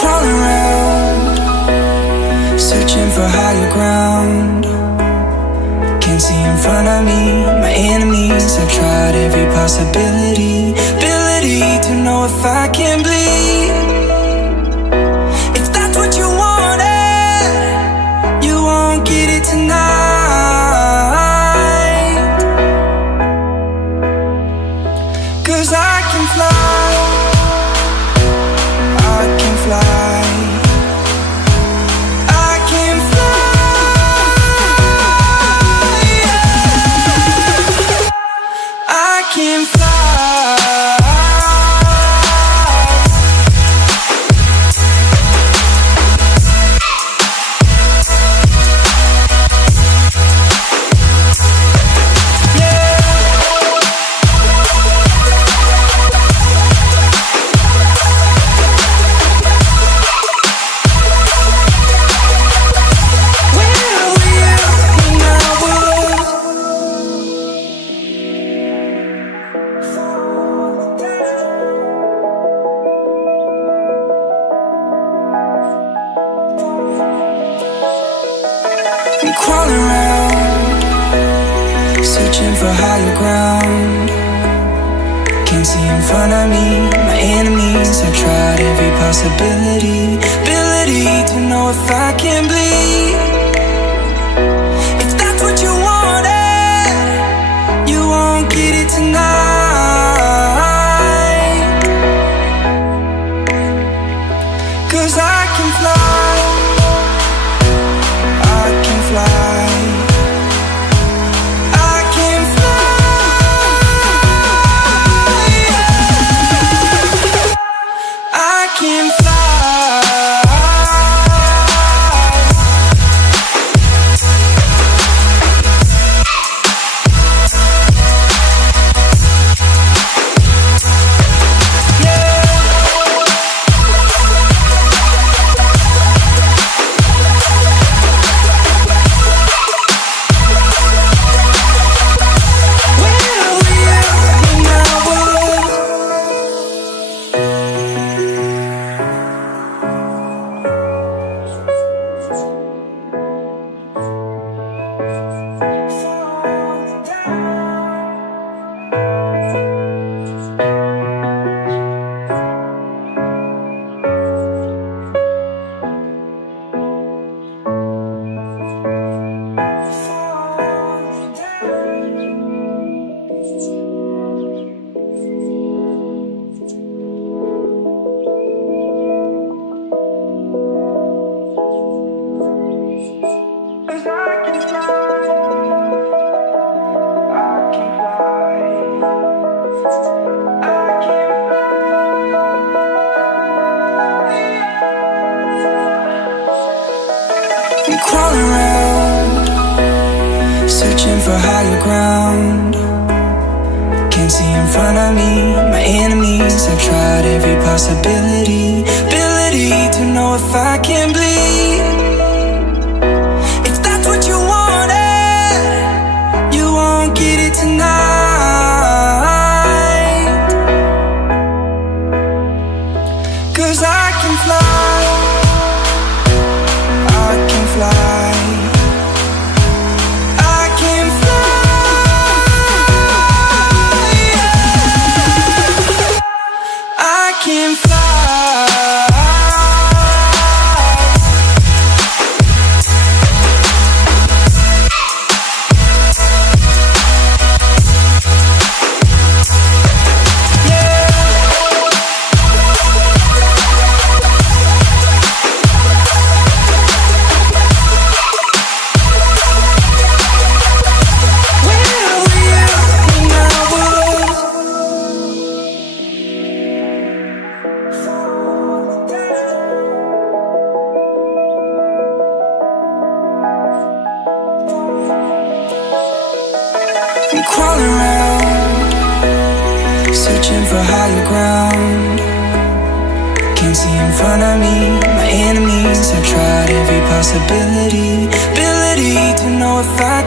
Crawling around, searching for higher ground. Can't see in front of me, my enemies. I've tried every possibility, ability to know if I can bleed. If that's what you wanted, you won't get it tonight. 'Cause I can fly, I can fly, I can fly, yeah. I can fly. I'm crawling around, searching for higher ground. Can't see in front of me, my enemies. I've tried every possibility, ability to know if I can bleed. If that's what you wanted, you won't get it tonight. 'Cause I can fly, I can fly, I can fly, yeah. I can fly. I'm crawling around, searching for higher ground. Can't see in front of me, my enemies. I've tried every possibility, ability to know if I can bleed. If that's what you wanted, you won't get it tonight. 'Cause I can fly, I can fly, I can fly, yeah. I can fly. searching for higher ground. Can't see in front of me, my enemies. I've tried every possibility, ability to know if I